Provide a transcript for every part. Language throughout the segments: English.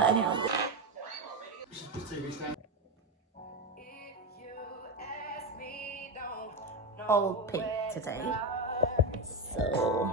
Anyway. All pink today. So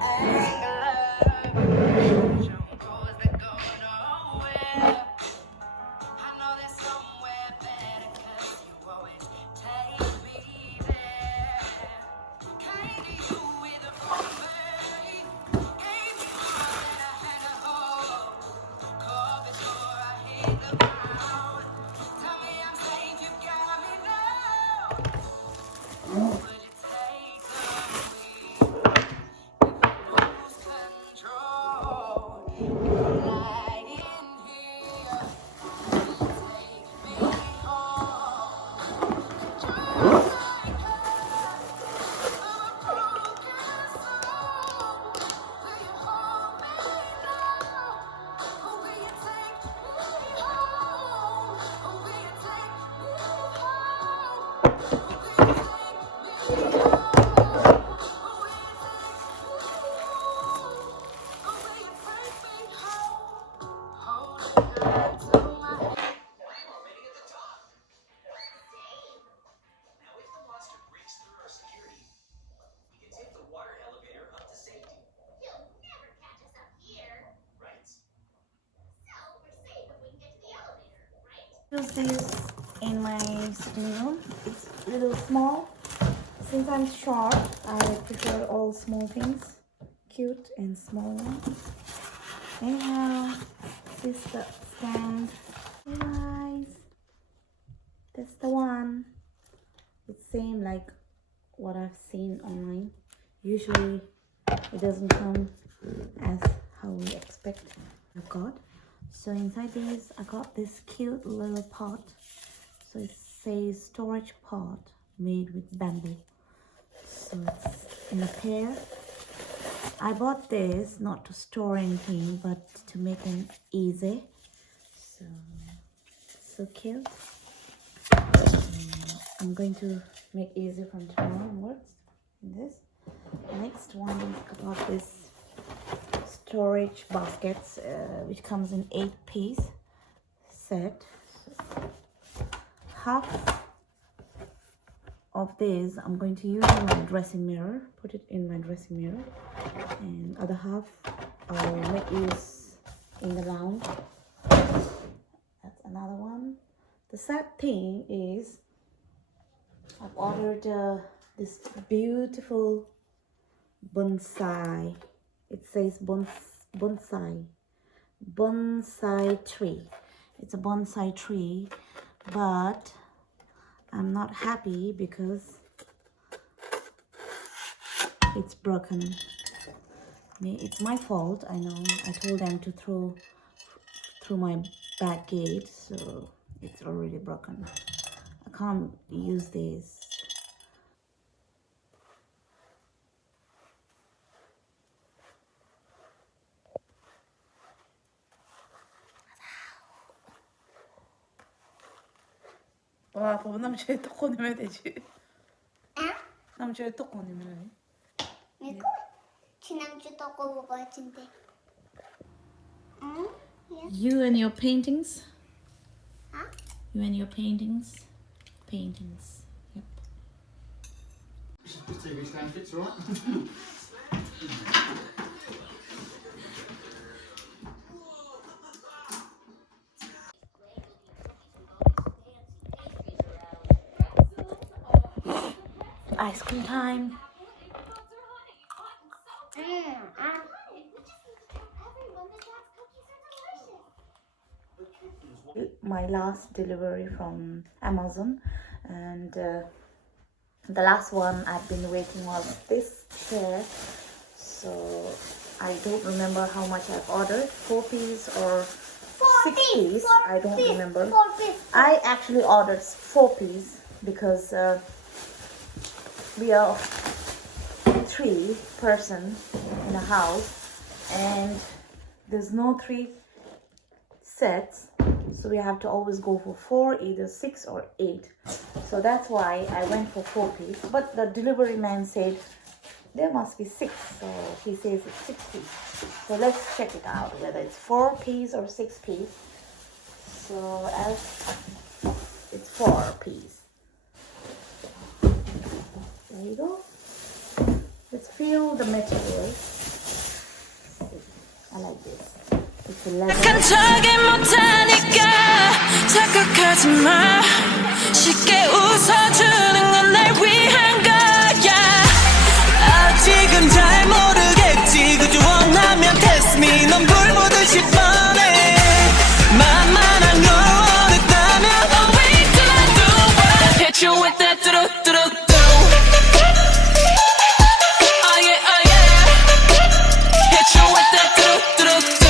use this in my sitting room. It's a little small. Since I'm short, I prefer all small things, cute and small ones. Anyhow, this is the stand. Hey guys, that's the one. It's same like what I've seen online. Usually it doesn't come as how we expect. I got. So inside this, I got this cute little pot. So it says storage pot made with bamboo. So it's in a pair. I bought this not to store anything, but to make it easy. So cute. I'm going to make easy from tomorrow onwards. This next one, I got this storage baskets, which comes in 8-piece set. So half of this I'm going to use in my dressing mirror, put it in my dressing mirror, and other half I'll make use in the lounge. That's another one. The sad thing is I've ordered this beautiful bonsai. It says bonsai tree. It's a bonsai tree, but I'm not happy because it's broken. It's my fault, I know. I told them to throw through my back gate, so it's already broken. I can't use this. 와, 그거 남자애 또 꺼내면 되지. 남자애 또 꺼내면 돼. 이거 지난주 떡고 같은데. 응? You and your paintings? Huh? You and your paintings? Paintings. Yep. Just take it stand, it's all right. Ice cream time. My last delivery from Amazon, and the last one I've been waiting was this chair. So I don't remember how much I've ordered, 4-piece or 6-piece. I don't remember. 4-piece. I actually ordered 4-piece because we are 3 person in a house and there's no 3 sets, so we have to always go for 4, either 6 or 8. So that's why I went for 4-piece, but the delivery man said there must be 6, so he says it's 6-piece. So let's check it out whether it's 4-piece or 6-piece. So what else? It's 4 piece. There you go. Let's feel the material. I like this. It's a leather. 착하게 못하니까 착각하지 마. 쉽게 웃어주는 건 날 위한 거야. 아직은 잘 모르겠지. 그저 원하면 test me. 넌 불 보듯이 뻔해. 만만한 걸 원했다면 oh wait till I do it. Hit you with that 뚜루뚜루뚜. Oh yeah, oh yeah. Hit you with that 뚜루뚜루뚜.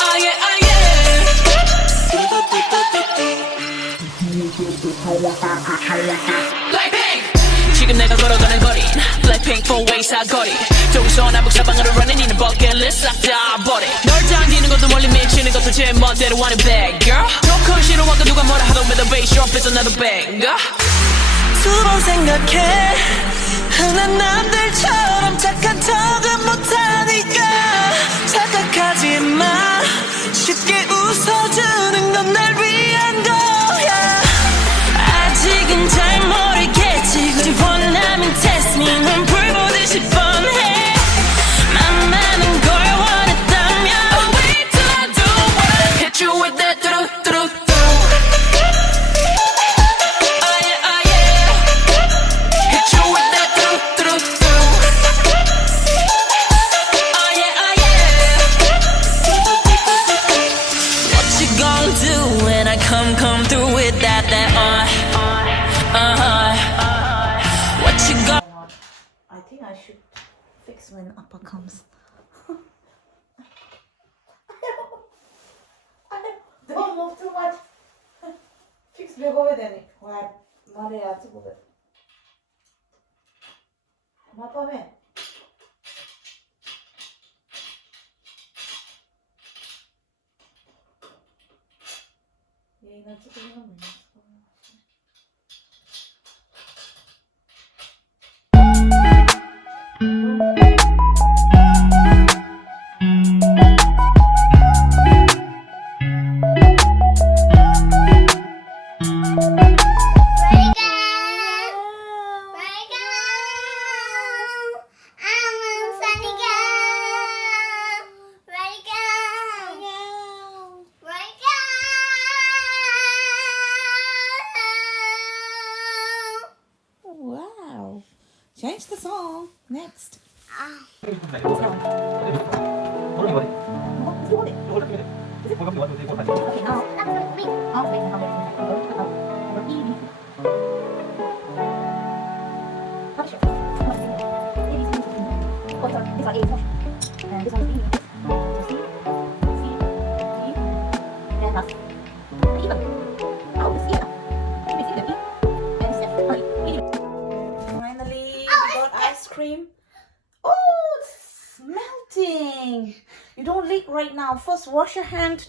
Oh yeah, oh yeah. Blackpink. 지금 내가 걸어가는 거리 Blackpink four-way 사거리 동서남북 사방으로 running in a bucket list 싹 다 버려 널 당기는 것도 멀리 미치는 것도 제 멋대로 하는 bad girl 조금 싫어하고 누가 뭐라 하던 with the bass drop is another banger 두 번 생각해 흔한 남들처럼 착한 척은 못하니까 착각하지 마 쉽게 웃어주는 건 날 위한 거야 아직은 잘 모르겠지 굳이 원하면 test me 넌 불 보듯이 뻔해 만만한 걸 원했다면 oh wait till I do it hit you with that 뚜루뚜루뚜 oh yeah oh yeah hit you with that 뚜루뚜루뚜 oh yeah oh yeah what you gonna do when I come through with that what you got? I think I should fix when Appa comes. Don't move too much. Fix 배고야 되니. 와 말해야지 뭐래. 나빠매. 얘가 찍으면 뭐야? Wow. Change the song. Next. Finally, we got ice cream. Oh, it's melting. You don't leak right now. First, wash your hand.